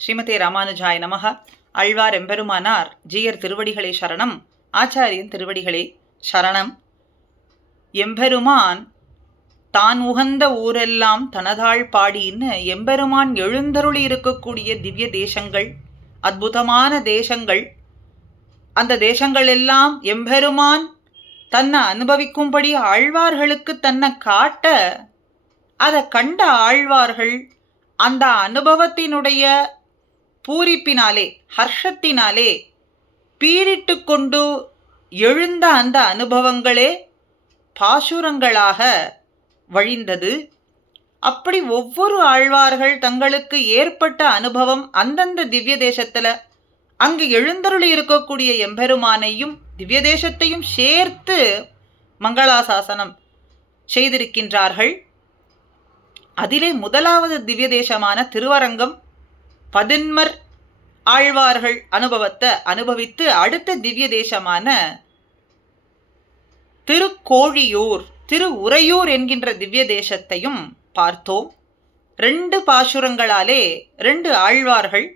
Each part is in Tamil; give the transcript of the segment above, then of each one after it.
ஸ்ரீமதே ராமானுஜாய நமக. ஆழ்வார் எம்பெருமானார் ஜீயர் திருவடிகளே சரணம். ஆச்சாரியன் திருவடிகளே சரணம். எம்பெருமான் தான் உகந்த ஊரெல்லாம் தனதாள் பாடின்னு எம்பெருமான் எழுந்தருளி இருக்கக்கூடிய திவ்ய தேசங்கள், அற்புதமான தேசங்கள். அந்த தேசங்கள் எல்லாம் எம்பெருமான் தன்னை அனுபவிக்கும்படி ஆழ்வார்களுக்கு தன்னை காட்ட, அதை கண்ட ஆழ்வார்கள் அந்த அனுபவத்தினுடைய பூரிப்பினாலே, ஹர்ஷத்தினாலே பீரிட்டு கொண்டு எழுந்த அந்த அனுபவங்களே பாசுரங்களாக வழிந்தது. அப்படி ஒவ்வொரு ஆழ்வார்கள் தங்களுக்கு ஏற்பட்ட அனுபவம் அந்தந்த திவ்ய தேசத்துல அங்கு எழுந்தருளி இருக்கக்கூடிய எம்பெருமானையும் திவ்ய தேசத்தையும் சேர்த்து மங்களாசாசனம் செய்திருக்கின்றார்கள். அதிலே முதலாவது திவ்ய தேசமான திருவரங்கம் பதின்மர் ஆழ்வார்கள் அனுபவத்தை அனுபவித்து அடுத்த திவ்ய தேசமான திருக்கோழியூர், திரு உறையூர் என்கின்ற திவ்ய தேசத்தையும் பார்த்தோம். 2 பாசுரங்களாலே 2 ஆழ்வார்கள்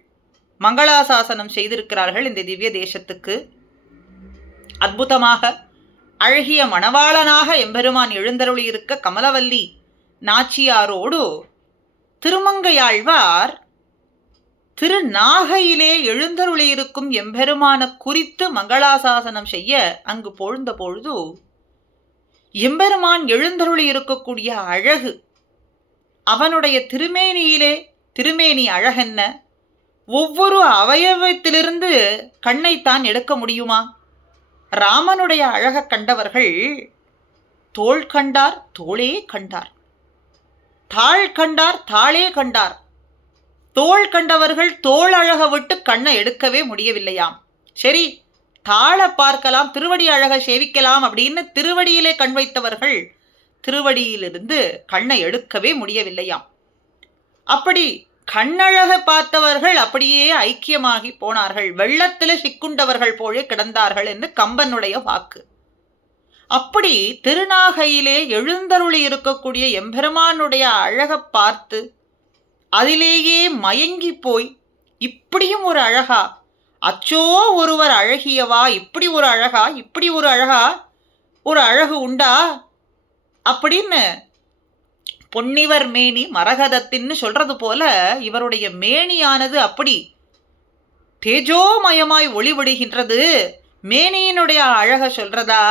மங்களாசாசனம் செய்திருக்கிறார்கள் இந்த திவ்ய தேசத்துக்கு. அற்புதமாக அழகிய மணவாளனாக எம்பெருமான் எழுந்தருளி இருக்க கமலவல்லி நாச்சியாரோடு திருமங்கையாழ்வார் திருநாகையிலே எழுந்தருளி இருக்கும் எம்பெருமான குறித்து மங்களாசாசனம் செய்ய அங்கு பொழுந்த பொழுது எம்பெருமான் எழுந்தருளி இருக்கக்கூடிய அழகு, அவனுடைய திருமேனியிலே திருமேனி அழகென்ன, ஒவ்வொரு அவயவத்திலிருந்து கண்ணைத்தான் எடுக்க முடியுமா? ராமனுடைய அழக கண்டவர்கள் தோள் கண்டார், தோளே கண்டார், தாள் கண்டார், தாளே கண்டார். தோள் கண்டவர்கள் தோள் அழக விட்டு கண்ணை எடுக்கவே முடியவில்லையாம். சரி, தாளை பார்க்கலாம், திருவடி அழக சேவிக்கலாம் அப்படின்னு திருவடியிலே கண் வைத்தவர்கள் திருவடியிலிருந்து கண்ணை எடுக்கவே முடியவில்லையாம். அப்படி கண்ணழக பார்த்தவர்கள் அப்படியே ஐக்கியமாகி போனார்கள், வெள்ளத்தில சிக்குண்டவர்கள் போலே கிடந்தார்கள் என்று கம்பனுடைய வாக்கு. அப்படி திருநாகையிலே எழுந்தருளி இருக்கக்கூடிய எம்பெருமானுடைய அழக பார்த்து அதிலேயே மயங்கி போய், இப்படியும் ஒரு அழகா, அச்சோ ஒருவர் அழகியவா, இப்படி ஒரு அழகா, இப்படி ஒரு அழகா, ஒரு அழகு உண்டா அப்படின்னு பொன்னிவர் மேனி மரகதத்தின்னு சொல்றது போல இவருடைய மேனியானது அப்படி தேஜோமயமாய் ஒளிவிடுகின்றது. மேனியினுடைய அழக சொல்றதா,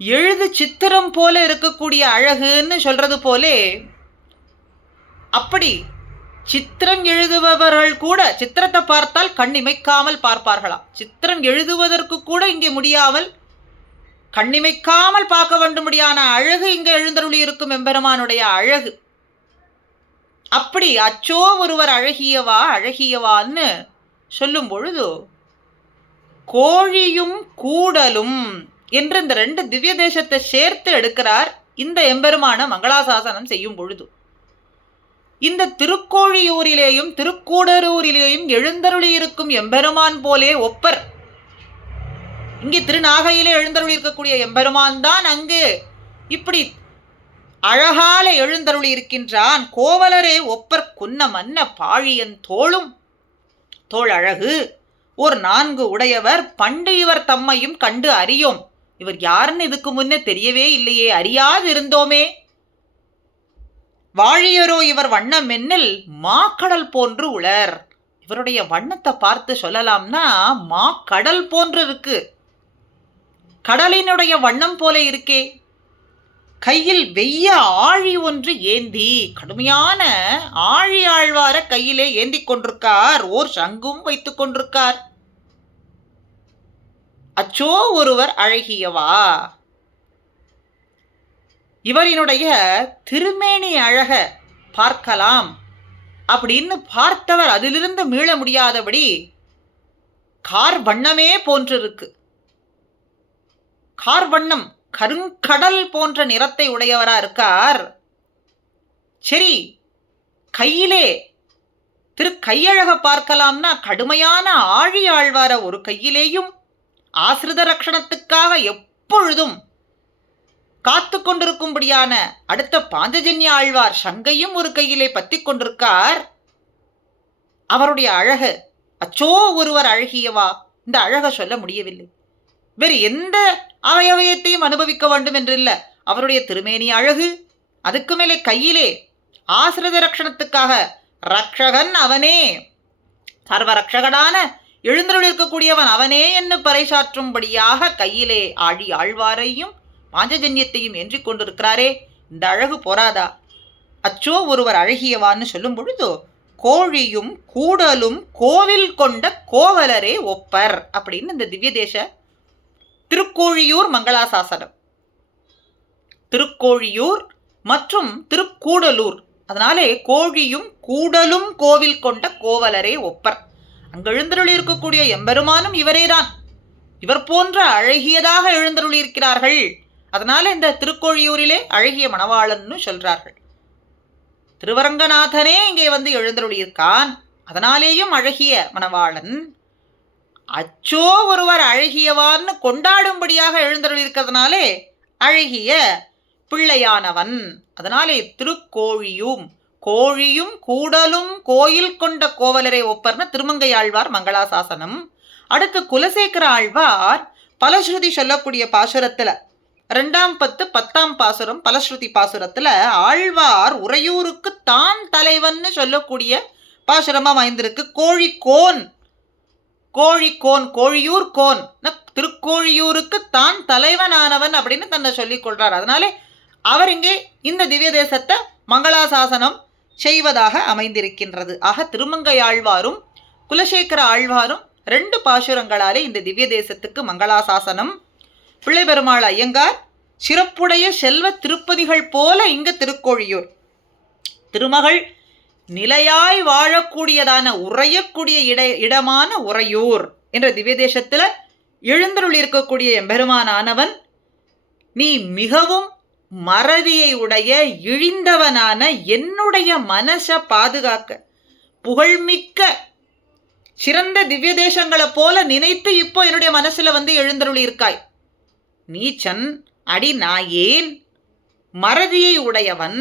எழுது சித்திரம் போல இருக்கக்கூடிய அழகுன்னு சொல்றது போலே, அப்படி சித்திரம் எழுதுபவர்கள் கூட சித்திரத்தை பார்த்தால் கண் இமைக்காமல் பார்ப்பார்களாம். சித்திரம் எழுதுவதற்கு கூட இங்கே முடியாமல் கண்ணிமைக்காமல் பார்க்க வேண்டும்படியான அழகு இங்கே எழுந்தருளி இருக்கும் எம்பெருமானுடைய அழகு. அப்படி அச்சோ ஒருவர் அழகியவா அழகியவான்னு சொல்லும் பொழுது கோழியும் கூடலும் என்று இந்த 2 திவ்ய தேசத்தை சேர்த்து எடுக்கிறார் இந்த எம்பெருமான மங்களாசாசனம் செய்யும் பொழுது. இந்த திருக்கோழியூரிலேயும் திருக்கூடலூரிலேயும் எழுந்தருளி இருக்கும் எம்பெருமான் போலே ஒப்பர். இங்கே திருநாகையிலே எழுந்தருளி இருக்கக்கூடிய எம்பெருமான் தான் அங்கு இப்படி அழகால எழுந்தருளி இருக்கின்றான். கோவலரே ஒப்பர் குன்ன மன்ன பாழியன் தோளும், தோள் அழகு ஒரு 4 உடையவர், பண்டு இவர் தம்மையும் கண்டு அறியோம். இவர் யாருன்னு இதுக்கு முன்னே தெரியவே இல்லையே, அறியாது இருந்தோமே. வாழியரோ இவர் வண்ணம் என்னில் மாக்கடல் போன்று உளர். இவருடைய வண்ணத்தை பார்த்து சொல்லலாம்னா மாக்கடல் போன்று இருக்கு, கடலினுடைய வண்ணம் போல இருக்கே. கையில் வெய்ய ஆழி ஒன்று ஏந்தி, கடுமையான ஆழி ஆழ்வார கையிலே ஏந்தி கொண்டிருக்கார், ஓர் சங்கும் வைத்துக் கொண்டிருக்கார். அச்சோ ஒருவர் அழகியவா, இவரினுடைய திருமேனி அழக பார்க்கலாம் அப்படின்னு பார்த்தவர் அதிலிருந்து மீள முடியாதபடி கார் வண்ணமே போன்றிருக்கு. கார் வண்ணம், கருங்கடல் போன்ற நிறத்தை உடையவரா இருக்கார். சரி, கையிலே கையழக பார்க்கலாம்னா கடுமையான ஆழி ஆழ்வார ஒரு கையிலேயும் ஆசிரித ரக்ஷணத்துக்காக எப்பொழுதும் காத்து கொண்டிருக்கும்படியான அடுத்த பாஞ்சஜன்ய ஆழ்வார் சங்கையும் ஒரு கையிலே பத்தி கொண்டிருக்கார். அவருடைய அழக, அச்சோ ஒருவர் அழகியவா, இந்த அழக சொல்ல முடியவில்லை. வேறு எந்த அவயவயத்தையும் அனுபவிக்க வேண்டும் என்று இல்ல. அவருடைய திருமேனி அழகு, அதுக்கு மேலே கையிலே ஆசிரித ரட்சணத்துக்காக ரக்ஷகன் அவனே, சர்வ ரக்ஷகனான எழுந்தருள் இருக்கக்கூடியவன் அவனே என்று பறைசாற்றும்படியாக கையிலே ஆழி ஆழ்வாரையும் பாஞ்சஜன்யத்தையும் ஏற்றிக் கொண்டிருக்கிறாரே, இந்த அழகு போராதா? அச்சோ ஒருவர் அழகியவான்னு சொல்லும் பொழுது கோழியும் கூடலும் கோவில் கொண்ட கோவலரே ஒப்பர் அப்படின்னு இந்த திவ்ய தேச திருக்கோழியூர் மங்களாசாசனம். திருக்கோழியூர் மற்றும் திருக்கூடலூர், அதனாலே கோழியும் கூடலும் கோவில் கொண்ட கோவலரே ஒப்பர். அங்கு எழுந்தருளி இருக்கக்கூடிய எம்பெருமானும் இவரேதான். இவர் போன்ற அழகியதாக எழுந்தருளி இருக்கிறார்கள். அதனால இந்த திருக்கோழியூரிலே அழகிய மணவாளன்னு சொல்றார்கள். திருவரங்கநாதனே இங்கே வந்து எழுந்தருளி இருக்கான், அதனாலேயும் அழகிய மணவாளன். அச்சோ ஒருவர் அழகியவான்னு கொண்டாடும்படியாக எழுந்தருளி இருக்கிறதுனாலே அழகிய பிள்ளையானவன். அதனாலே திருக்கோழியும் கோழியும் கூடலும் கோயில் கொண்ட கோவலரை ஒப்பர்னு திருமங்கையாழ்வார் மங்களாசாசனம். அடுத்து குலசேகர ஆழ்வார் பலஸ்ருதி சொல்லக்கூடிய பாசுரத்துல 2ஆம் 10 10ஆம் பாசுரம் பலஸ்ருதி பாசுரத்துல ஆழ்வார் உறையூருக்கு தான் தலைவன்னு சொல்லக்கூடிய பாசுரமா வாய்ந்திருக்கு. கோழிக்கோன், கோழிக்கோன், கோழியூர் கோன், திருக்கோழியூருக்கு தான் தலைவனானவன் அப்படின்னு தன்னை சொல்லிக் கொள்றார். அதனாலே அவர் இங்கே இந்த திவ்ய தேசத்தை மங்களாசாசனம் செய்வதாக அமைந்திருக்கின்றது. ஆக திருமங்கையாழ்வாரும் குலசேகர ஆழ்வாரும் 2 பாசுரங்களாலே இந்த திவ்ய தேசத்துக்கு மங்களாசாசனம். பிள்ளை பெருமாள் ஐயங்கார் சிறப்புடைய செல்வ திருப்பதிகள் போல இங்கு திருக்கோழியூர் திருமகள் நிலையாய் வாழக்கூடியதான உறையக்கூடிய இடமான உறையூர் என்ற திவ்ய தேசத்துல எழுந்தருள் இருக்கக்கூடிய எம்பெருமானானவன் நீ மிகவும் மறதியை உடைய இழிந்தவனான என்னுடைய மனசை பாதுகாக்க புகழ்மிக்க சிறந்த திவ்ய தேசங்களை போல நினைத்து இப்போ என்னுடைய மனசுல வந்து எழுந்தருளி இருக்காய். நீச்சன் அடி நாயேன், மறதியை உடையவன்,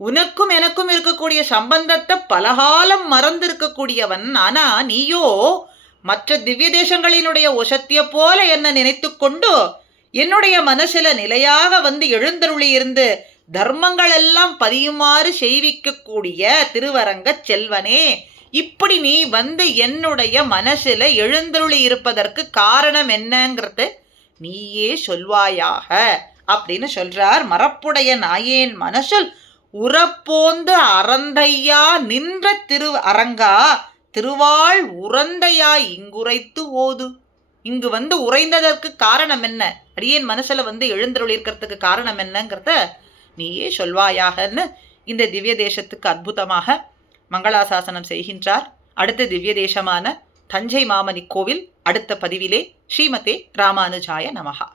உனக்கும் எனக்கும் இருக்கக்கூடிய சம்பந்தத்தை பலகாலம் மறந்திருக்கக்கூடியவன். ஆனா நீயோ மற்ற திவ்ய தேசங்களினுடைய ஒசத்திய போல என்ன நினைத்து கொண்டு என்னுடைய மனசுல நிலையாக வந்து எழுந்தருளி இருந்து தர்மங்கள் எல்லாம் பதியுமாறு செய்விக்கக்கூடிய திருவரங்க செல்வனே, இப்படி நீ வந்து என்னுடைய மனசுல எழுந்தருளி இருப்பதற்கு காரணம் என்னங்கிறது நீயே சொல்வாயாக அப்படின்னு சொல்றார். மரப்புடைய நாயேன் மனசுல் உரப்போந்து அறந்தையா நின்ற திரு அரங்கா திருவாள் உறந்தையா இங்குரைத்து ஓது. இங்கு வந்து உறைந்ததற்கு காரணம் என்ன, அடியேன் மனசுல வந்து எழுந்தருளி இருக்கிறதுக்கு காரணம் என்னங்கிறத நீயே சொல்வாயாகன்னு இந்த திவ்ய தேசத்துக்கு அற்புதமாக மங்களாசாசனம் செய்கின்றார். அடுத்த திவ்ய தேசமான தஞ்சை மாமணி கோவில் அடுத்த பதிவிலே. ஸ்ரீமதே ராமானுஜாய நமஹா.